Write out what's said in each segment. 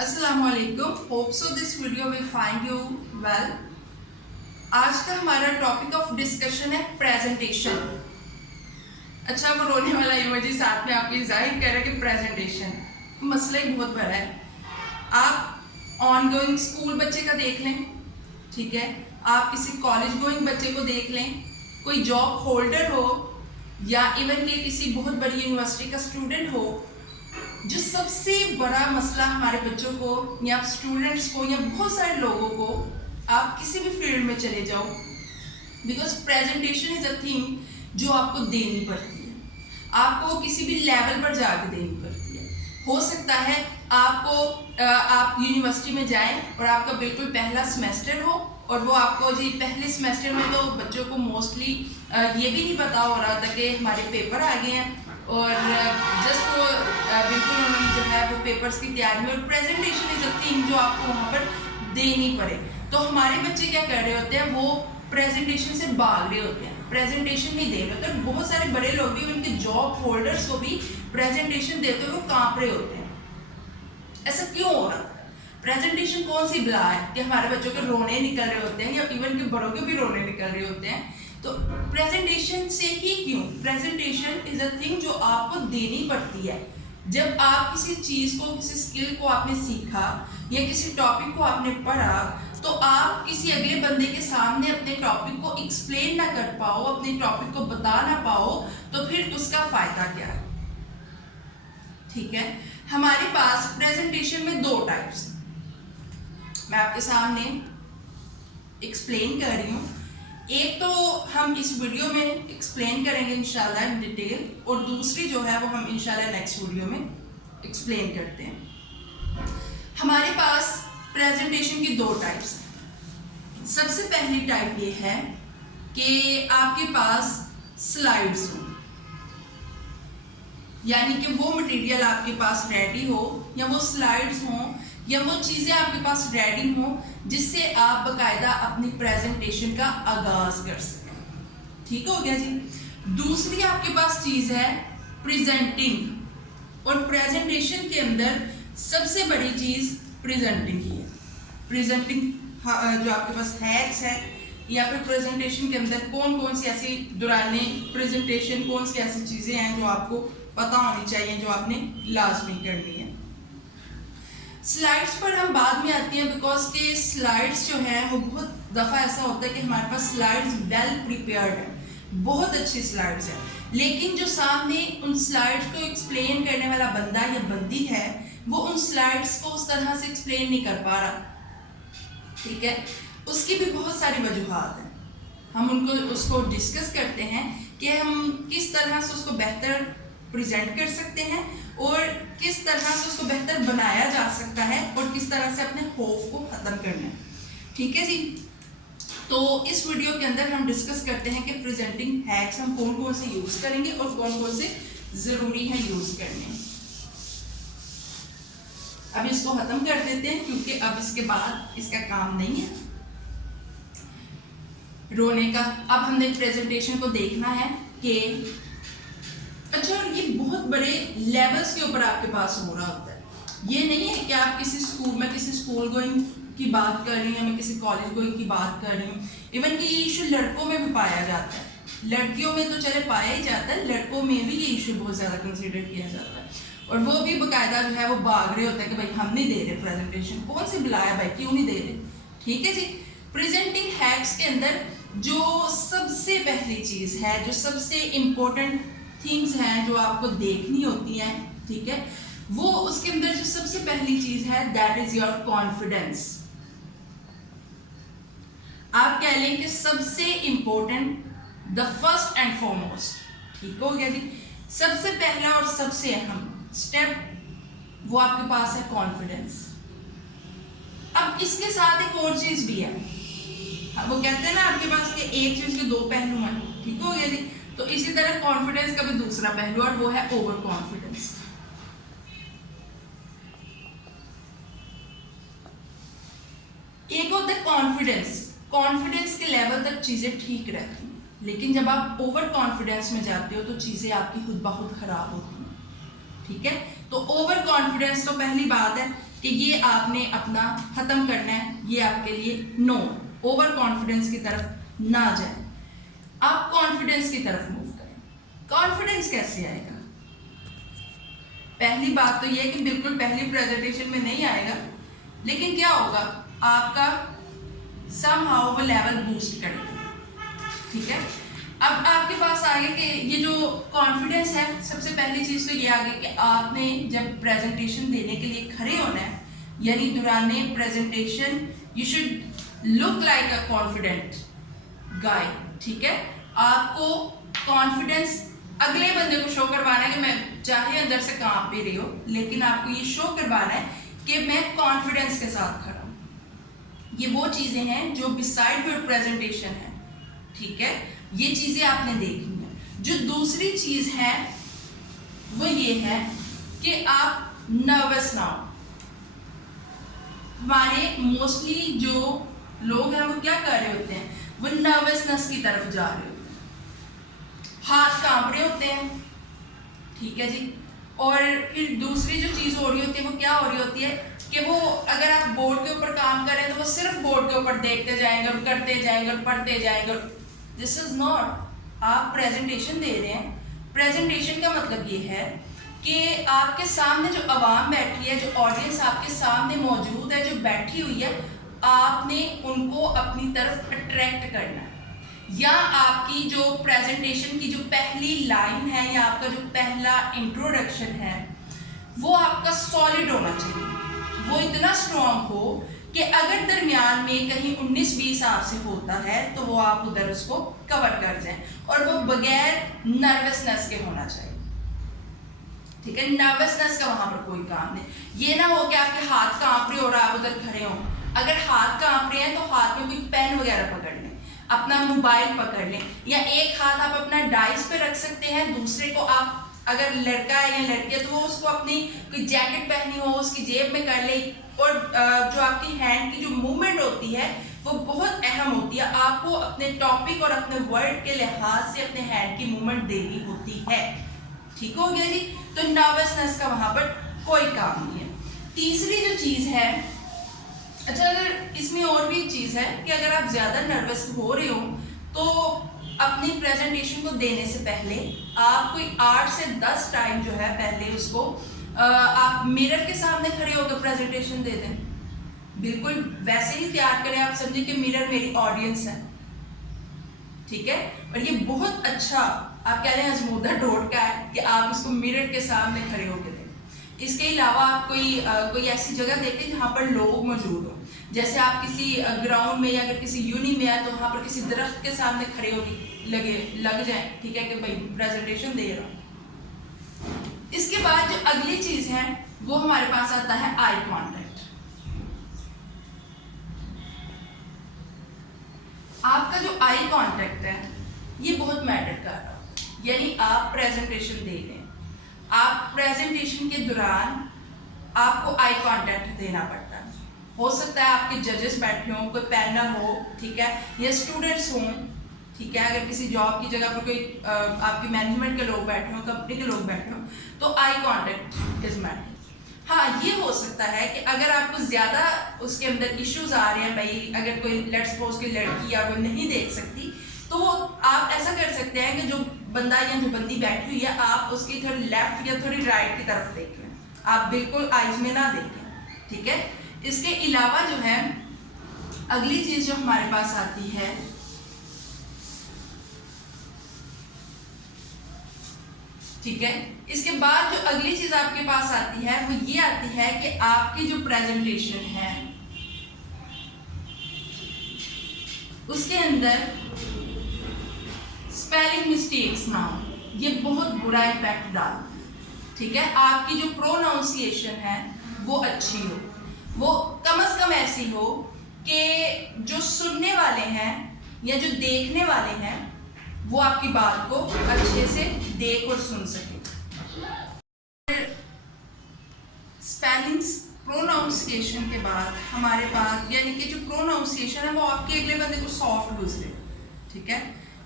Assalamualaikum. Hope so this video will find you well. आज का हमारा टॉपिक ऑफ डिस्कशन है प्रेजेंटेशन. अच्छा, वो रोने वाला इमोजी साथ में आपके जाहिर कर रहा है कि प्रेजेंटेशन मसला ही बहुत बड़ा है. आप ऑन गोइंग स्कूल बच्चे का देख लें, ठीक है, आप किसी कॉलेज गोइंग बच्चे को देख लें, कोई जॉब होल्डर हो या इवन के किसी बहुत बड़ी यूनिवर्सिटी का स्टूडेंट हो, जो सबसे बड़ा मसला हमारे बच्चों को या स्टूडेंट्स को या बहुत सारे लोगों को, आप किसी भी फील्ड में चले जाओ, because presentation is a thing जो आपको देनी पड़ती है, आपको किसी भी लेवल पर जाकर देनी पड़ती है. हो सकता है आप यूनिवर्सिटी में जाएं और आपका बिल्कुल पहला सेमेस्टर हो और वो आपको जी पहले सेमेस्टर में तो बच्चों को मोस्टली ये भी नहीं पता हो रहा था कि हमारे पेपर आ गए हैं और जस्ट वो बिल्कुल उन्होंने जो है वो पेपर्स की तैयारी में, और प्रेजेंटेशन इज अ थिंग जो आपको वहाँ पर देनी पड़े. तो हमारे बच्चे क्या कर रहे होते हैं, वो प्रेजेंटेशन से भाग रहे होते हैं, प्रेजेंटेशन नहीं दे रहे होते. और बहुत सारे बड़े लोग भी, उनके जॉब होल्डर्स को भी प्रेजेंटेशन देते हुए वो काँप रहे होते हैं. ऐसा क्यों हो रहा है? प्रेजेंटेशन कौन सी बला है कि हमारे बच्चों के रोने निकल रहे होते हैं या इवन के बड़ों के भी रोने निकल रहे होते हैं. तो प्रेजेंटेशन से ही क्यों? प्रेजेंटेशन इज अ थिंग जो आपको देनी पड़ती है. जब आप किसी चीज़ को, किसी स्किल को आपने सीखा या किसी टॉपिक को आपने पढ़ा, तो आप किसी अगले बंदे के सामने अपने टॉपिक को एक्सप्लेन ना कर पाओ, अपने टॉपिक को बता ना पाओ, तो फिर उसका फायदा क्या है? ठीक है, हमारे पास प्रेजेंटेशन में दो टाइप्स हैं. मैं आपके सामने एक्सप्लेन कर रही हूँ. एक तो हम इस वीडियो में एक्सप्लेन करेंगे इंशाल्लाह इन डिटेल, और दूसरी जो है वो हम इंशाल्लाह नेक्स्ट वीडियो में एक्सप्लेन करते हैं. हमारे पास प्रेजेंटेशन की दो टाइप्स हैं. सबसे पहली टाइप ये है कि आपके पास स्लाइड्स हो, यानी कि वो मटेरियल आपके पास रेडी हो या वो स्लाइड्स हों या वो चीज़ें आपके पास रेडी हो जिससे आप बाकायदा अपनी प्रेजेंटेशन का आगाज कर सकें. ठीक हो गया जी. दूसरी आपके पास चीज़ है प्रेजेंटिंग, और प्रेजेंटेशन के अंदर सबसे बड़ी चीज़ प्रेजेंटिंग ही है. प्रेजेंटिंग जो आपके पास हैक्स है, या फिर प्रेजेंटेशन के अंदर कौन कौन सी ऐसी दौराने प्रेजेंटेशन, कौन सी ऐसी चीज़ें हैं जो आपको पता होनी चाहिए, जो आपने लाजमी करनी है. स्लाइड्स पर हम बाद में आते हैं, बिकॉज के स्लाइड्स जो है वो बहुत दफ़ा ऐसा होता है कि हमारे पास स्लाइड्स वेल प्रिपेयर्ड है, बहुत अच्छी स्लाइड्स है, लेकिन जो सामने उन स्लाइड्स को एक्सप्लेन करने वाला बंदा या बंदी है, वो उन स्लाइड्स को उस तरह से एक्सप्लेन नहीं कर पा रहा. ठीक है, उसकी भी बहुत सारी वजूहात हैं. हम उसको डिस्कस करते हैं कि हम किस तरह से उसको बेहतर प्रेजेंट कर सकते हैं और किस तरह से उसको बेहतर बनाया जा सकता है और किस तरह से अपने खौफ को ख़त्म करना है. ठीक है जी. तो इस वीडियो के अंदर हम डिस्कस करते हैं कि प्रेजेंटिंग हैक्स हम कौन कौन से यूज़ करेंगे और कौन कौन से ज़रूरी हैं यूज़ करने. अब इसको ख़त्म कर देते हैं क्योंकि अब इसके बाद इसका काम नहीं है रोने का. अब हमने प्रेजेंटेशन को देखना है कि अच्छा, और ये बहुत बड़े लेवल्स के ऊपर आपके पास हो रहा होता है. ये नहीं है कि आप किसी स्कूल गोइंग की बात कर रही हूँ, मैं किसी कॉलेज गोइंग की बात कर रही हूँ. इवन कि ये इशू लड़कों में भी पाया जाता है. लड़कियों में तो चले पाया ही जाता है, लड़कों में भी ये इशू बहुत ज़्यादा कंसिडर किया जाता है, और वो भी बाकायदा जो है वो भाग रहे होते हैं कि भाई हम नहीं दे रहे प्रेजेंटेशन, कौन से बुलाया भाई, क्यों नहीं दे रहे. ठीक है जी. प्रेजेंटिंग हैक्स के अंदर जो सबसे पहली चीज़ है, जो सबसे इम्पोर्टेंट थिंग्स हैं जो आपको देखनी होती हैं, ठीक है, वो उसके अंदर जो सबसे पहली चीज है दैट इज योर कॉन्फिडेंस. आप कह लें कि सबसे important, the first and foremost. ठीक हो गया जी. सबसे पहला और सबसे अहम स्टेप वो आपके पास है कॉन्फिडेंस. अब इसके साथ एक और चीज भी है. वो कहते हैं ना आपके पास के एक चीज के दो पहलू हैं. ठीक हो गया जी. तो इसी तरह कॉन्फिडेंस का भी दूसरा पहलू, और वो है ओवर कॉन्फिडेंस. एक होता है कॉन्फिडेंस. कॉन्फिडेंस के लेवल तक चीजें ठीक रहती हैं, लेकिन जब आप ओवर कॉन्फिडेंस में जाते हो तो चीजें आपकी खुद ब खुद खराब होती हैं. ठीक है, तो ओवर कॉन्फिडेंस तो पहली बात है कि ये आपने अपना ख़त्म करना है, ये आपके लिए नो। ओवर कॉन्फिडेंस की तरफ ना जाए, आप कॉन्फिडेंस की तरफ मूव करें। कॉन्फिडेंस कैसे आएगा? पहली बात तो ये है कि बिल्कुल पहली प्रेजेंटेशन में नहीं आएगा, लेकिन क्या होगा, आपका समहाउ वो लेवल बूस्ट करेगा। ठीक है, अब आपके पास आगे के ये जो कॉन्फिडेंस है, सबसे पहली चीज़ तो ये आ गई कि आपने जब प्रेजेंटेशन देने के लिए खड़े होना है, यानी दुराने presentation you should look like a confident guy. ठीक है, आपको कॉन्फिडेंस अगले बंदे को शो करवाना है कि मैं चाहे अंदर से कांप भी रही हो, लेकिन आपको ये शो करवाना है कि मैं कॉन्फिडेंस के साथ खड़ा हूँ। ये वो चीज़ें हैं जो बिसाइड योर प्रेजेंटेशन है। ठीक है, ये चीज़ें आपने देखनी है। जो दूसरी चीज़ है वो ये है कि आप नर्वस ना हो। हमारे मोस्टली जो लोग हैं वो क्या कर रहे होते हैं, वो नर्वसनेस की तरफ जा रहे होते हैं, हाथ कांप रहे होते हैं। ठीक है जी, और फिर दूसरी जो चीज़ हो रही होती है वो क्या हो रही होती है कि वो अगर आप बोर्ड के ऊपर काम कर रहे हैं तो वो सिर्फ बोर्ड के ऊपर देखते जाएंगे और करते जाएंगे और पढ़ते जाएंगे। दिस इज नॉट, आप प्रेजेंटेशन दे रहे हैं। प्रेजेंटेशन का मतलब ये है कि आपके सामने जो आवाम बैठी है, जो ऑडियंस आपके सामने मौजूद है, जो बैठी हुई है, आपने उनको अपनी तरफ अट्रैक्ट करना है। या आपकी जो प्रेजेंटेशन की जो पहली लाइन है या आपका जो पहला इंट्रोडक्शन है वो आपका सॉलिड होना चाहिए। वो इतना स्ट्रॉन्ग हो कि अगर दरमियान में कहीं 19-20 आपसे होता है तो वो आप उधर उसको कवर कर जाएं, और वो बगैर नर्वसनेस के होना चाहिए। ठीक है, नर्वसनेस का वहां पर कोई काम नहीं। ये ना हो कि आपके हाथ कांप रहे हो और आप उधर खड़े हो। अगर हाथ कांप रहे हैं तो हाथ में कोई पेन वगैरह पकड़ लें, अपना मोबाइल पकड़ लें, या एक हाथ आप अपना डाइस पे रख सकते हैं, दूसरे को आप अगर लड़का है या लड़की है तो वो उसको अपनी कोई जैकेट पहनी हो उसकी जेब में कर ले। और जो आपकी हैंड की जो मूवमेंट होती है वो बहुत अहम होती है। आपको अपने टॉपिक और अपने वर्ड के लिहाज से अपने हैंड की मूवमेंट देनी होती है। ठीक हो गया जी, तो नर्वसनेस का वहां पर कोई काम नहीं है। तीसरी जो चीज है, अच्छा अगर इसमें और भी एक चीज़ है कि अगर आप ज़्यादा नर्वस हो रहे हो तो अपनी प्रेजेंटेशन को देने से पहले आप कोई 8 से 10 टाइम जो है पहले उसको आप मिरर के सामने खड़े होकर प्रेजेंटेशन दे दें। बिल्कुल वैसे ही तैयार करें, आप समझें कि मिरर मेरी ऑडियंस है। ठीक है, और ये बहुत अच्छा आप कह रहे हैं आजमूदा टोटका है कि आप इसको मिरर के सामने खड़े होकर दें। इसके अलावा आप कोई ऐसी जगह देखें जहाँ पर लोग मौजूद हो, जैसे आप किसी ग्राउंड में या अगर किसी यूनि में आए तो वहाँ पर किसी दरख्त के सामने खड़े हो लग जाए। ठीक है, कि भाई प्रेजेंटेशन दे रहा हूँ। इसके बाद जो अगली चीज है वो हमारे पास आता है आई कांटेक्ट। आपका जो आई कांटेक्ट है ये बहुत मैटर कर रहा है। यानी आप प्रेजेंटेशन दे रहे हैं, आप प्रेजेंटेशन के दौरान आपको आई कांटेक्ट देना पड़ता है। हो सकता है आपके जजेस बैठे हों, कोई पैनल हो, ठीक है, या स्टूडेंट्स हों। ठीक है, अगर किसी जॉब की जगह पर कोई आपकी मैनेजमेंट के लोग बैठे हों, कंपनी के लोग बैठे हों, तो आई कांटेक्ट इज मैटर। हाँ, ये हो सकता है कि अगर आपको ज़्यादा उसके अंदर इश्यूज आ रहे हैं, भाई अगर कोई लेट्स सपोज की लड़की या वो नहीं देख सकती, तो आप ऐसा कर सकते हैं कि जो बंदा या जो बंदी बैठी हुई है आप उसकी थोड़ी लेफ्ट या थोड़ी राइट की तरफ देख लें, आप बिल्कुल आइज में ना देखें। ठीक है, इसके अलावा जो है अगली चीज़ जो हमारे पास आती है, ठीक है, इसके बाद जो अगली चीज आपके पास आती है वो ये आती है कि आपकी जो प्रेजेंटेशन है उसके अंदर स्पेलिंग मिस्टेक्स ना हो। ये बहुत बुरा इम्पैक्ट डाल। ठीक है, आपकी जो प्रोनाउंसिएशन है वो अच्छी हो, वो कम से कम ऐसी हो कि जो सुनने वाले हैं या जो देखने वाले हैं वो आपकी बात को अच्छे से देख और सुन सके। स्पेलिंग्स प्रोनाउंसिएशन के बाद हमारे पास यानी कि जो प्रोनाउंसिएशन है वो आपके अगले बंदे को सॉफ्ट गुजरे। ठीक है,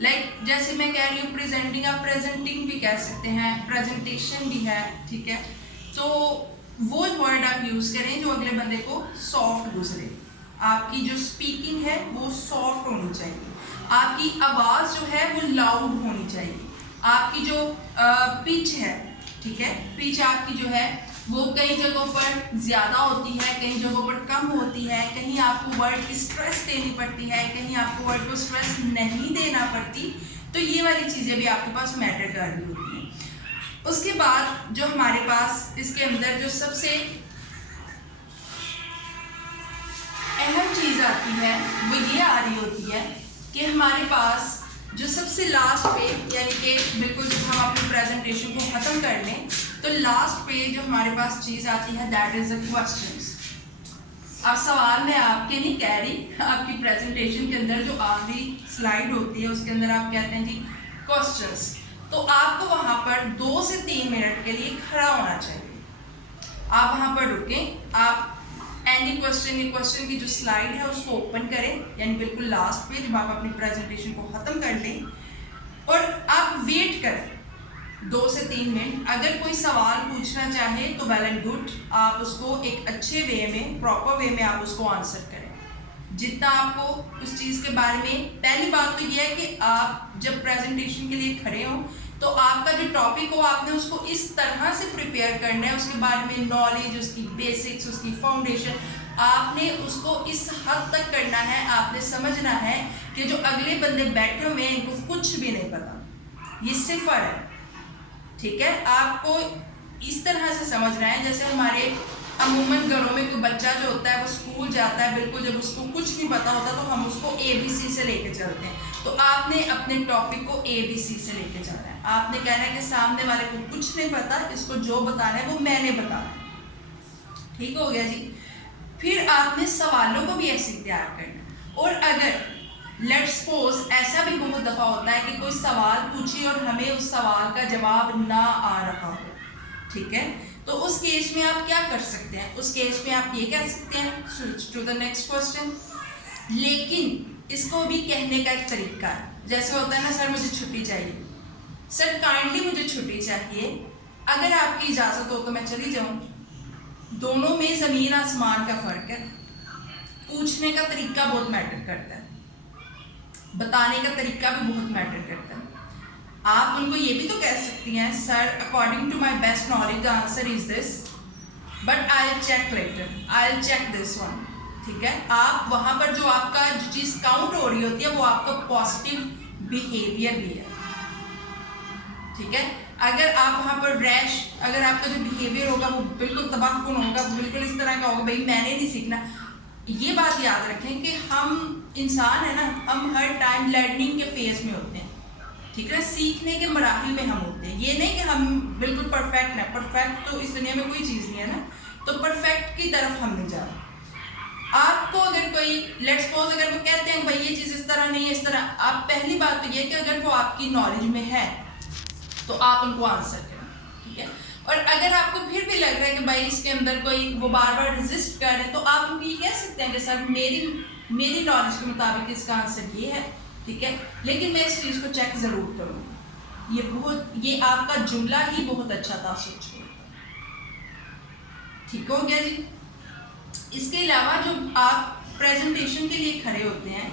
लाइक जैसे मैं कह रही हूँ प्रेजेंटिंग, आप प्रेजेंटिंग भी कह सकते हैं, प्रेजेंटेशन भी है। ठीक है, तो वो वर्ड आप यूज़ करें जो अगले बंदे को सॉफ्ट गुजरे। आपकी जो स्पीकिंग है वो सॉफ्ट होनी चाहिए, आपकी आवाज़ जो है वो लाउड होनी चाहिए, आपकी जो पिच है, ठीक है, पिच आपकी जो है वो कई जगहों पर ज़्यादा होती है, कई जगहों पर कम होती है, कहीं आपको वर्ड की स्ट्रेस देनी पड़ती है, कहीं आपको वर्ड को स्ट्रेस नहीं देना पड़ती। तो ये वाली चीज़ें भी आपके पास मैटर कर रही होती हैं। उसके बाद जो हमारे पास इसके अंदर जो सबसे अहम चीज़ आती है वो ये आ रही होती है कि हमारे पास जो सबसे लास्ट पे, यानी कि बिल्कुल जब हम अपनी प्रेजेंटेशन को ख़त्म कर लें तो लास्ट पे जो हमारे पास चीज़ आती है दैट इज़ द क्वेश्चंस। अब सवाल मैं आपके नहीं कह रही, आपकी प्रेजेंटेशन के अंदर जो आखिरी स्लाइड होती है उसके अंदर आप कहते हैं जी क्वेश्चंस। तो आपको वहाँ पर 2 से 3 मिनट के लिए खड़ा होना चाहिए। आप वहाँ पर रुकें, आप एनी क्वेश्चन की जो स्लाइड है उसको ओपन करें, यानी बिल्कुल लास्ट पे जब आप अपनी प्रेजेंटेशन को ख़त्म कर लें, और आप वेट करें 2 से 3 मिनट। अगर कोई सवाल पूछना चाहे तो वेल एंड गुड, आप उसको एक अच्छे वे में, प्रॉपर वे में आप उसको आंसर करें। जितना आपको उस चीज़ के बारे में, पहली बात तो यह है कि आप जब प्रेजेंटेशन के लिए खड़े हों तो आपका जो टॉपिक हो आपने उसको इस तरह से प्रिपेयर करना है, उसके बारे में नॉलेज, उसकी बेसिक्स, उसकी फाउंडेशन, आपने उसको इस हद तक करना है। आपने समझना है कि जो अगले बंदे बैठे हुए हैं इनको कुछ भी नहीं पता, ये सिफर है, ठीक है। आपको इस तरह से समझना है जैसे हमारे अमूमन घरों में कोई बच्चा जो होता है वो स्कूल जाता है, बिल्कुल जब उसको कुछ नहीं पता होता तो हम उसको ABC से लेके चलते हैं। तो आपने अपने टॉपिक को ABC से लेके जाना है। आपने कहना है कि सामने वाले को कुछ नहीं पता, इसको जो बताना है वो मैंने बताना है, ठीक हो गया जी। फिर आपने सवालों को भी ऐसे तैयार करना है। और अगर लेट्स सपोज ऐसा भी बहुत दफ़ा होता है कि कोई सवाल पूछे और हमें उस सवाल का जवाब ना आ रहा हो, ठीक है, तो उस केस में आप क्या कर सकते हैं? उस केस में आप ये कह सकते हैं switch to the next question. लेकिन इसको भी कहने का एक तरीका है। जैसे होता है ना, सर मुझे छुट्टी चाहिए, सर काइंडली मुझे छुट्टी चाहिए, अगर आपकी इजाज़त हो तो मैं चली जाऊँ। दोनों में ज़मीन आसमान का फ़र्क है। पूछने का तरीका बहुत मैटर करता है, बताने का तरीका भी बहुत मैटर करता है। आप उनको ये भी तो कह सकती हैं, sir according to my best knowledge the answer is this but I will check later, I will check this one, ठीक है। आप वहाँ पर जो आपका जो चीज़ काउंट हो रही होती है वो आपका पॉजिटिव बिहेवियर भी है, ठीक है। अगर आप वहाँ पर रैश, अगर आपका जो बिहेवियर होगा वो बिल्कुल तबाहकुन होगा, बिल्कुल इस तरह का होगा, भाई मैंने नहीं सीखना। ये बात याद रखें कि हम इंसान है ना, हम हर टाइम लर्निंग के फेज में होते हैं, ठीक है, सीखने के मराहिल में हम होते हैं। ये नहीं कि हम बिल्कुल परफेक्ट हैं, परफेक्ट तो इस दुनिया में कोई चीज़ नहीं है ना, तो परफेक्ट की तरफ हम नहीं जा रहे। आपको अगर कोई लेट्स सपोज अगर वो कहते हैं भाई ये चीज़ इस तरह नहीं है, इस तरह, आप पहली बात तो ये कि अगर वो आपकी नॉलेज में है तो आप उनको आंसर करें, ठीक है। और अगर आपको फिर भी लग रहा है कि भाई इसके अंदर कोई वो बार बार रेजिस्ट कर रहे हैं तो आप उनको ये कह सकते हैं कि सर मेरी नॉलेज के मुताबिक इसका आंसर ये है, ठीक है, लेकिन मैं इस चीज़ को चेक ज़रूर करूँगी। ये आपका जुमला ही बहुत अच्छा था, सोचिए, ठीक हो गया जी। इसके अलावा जो आप प्रेजेंटेशन के लिए खड़े होते हैं,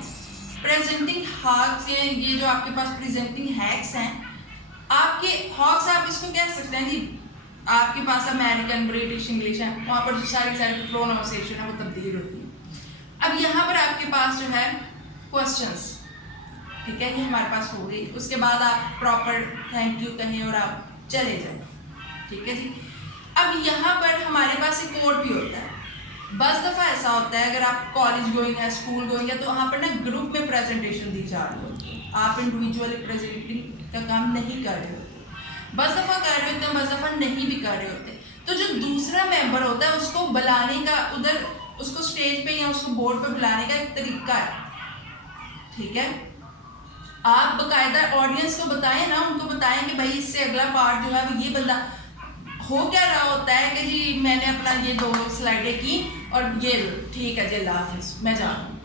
प्रेजेंटिंग हैक्स, ये जो आपके पास प्रेजेंटिंग हैक्स हैं, आपके हॉक्स आप इसको कह सकते हैं जी। आपके पास अमेरिकन, ब्रिटिश, इंग्लिश है, वहाँ पर जो सारी प्रोनाउंसिएशन है वो तब्दील होती है। अब यहाँ पर आपके पास जो है क्वेश्चंस, ठीक है, ये हमारे पास हो गई। उसके बाद आप प्रॉपर थैंक यू कहें और आप चले जाएं, ठीक है जी। अब यहाँ पर हमारे पास एक और भी होता है। बस दफ़ा ऐसा होता है अगर आप कॉलेज गोइंग है, स्कूल गोइंग है, तो वहाँ पर ना ग्रुप में प्रेजेंटेशन दी जा रही होती है, आप इंडिविजुअली प्रेजेंटिंग का काम नहीं कर रहे होते, बस दफ़ा कर रहे होते हैं, बस दफ़ा नहीं भी कर रहे होते। तो जो दूसरा मेंबर होता है उसको बुलाने का, उधर उसको स्टेज पे या उसको बोर्ड पे बुलाने का एक तरीका है, ठीक है। आप बाकायदा ऑडियंस को बताएं ना, उनको बताएं कि भाई इससे अगला पार्ट जो है वो ये बंदा हो क्या रहा होता है कि जी मैंने अपना ये 2 स्लाइडें की और ये ठीक है जी, अल्लाह हाफिज़, मैं जा रहा हूँ।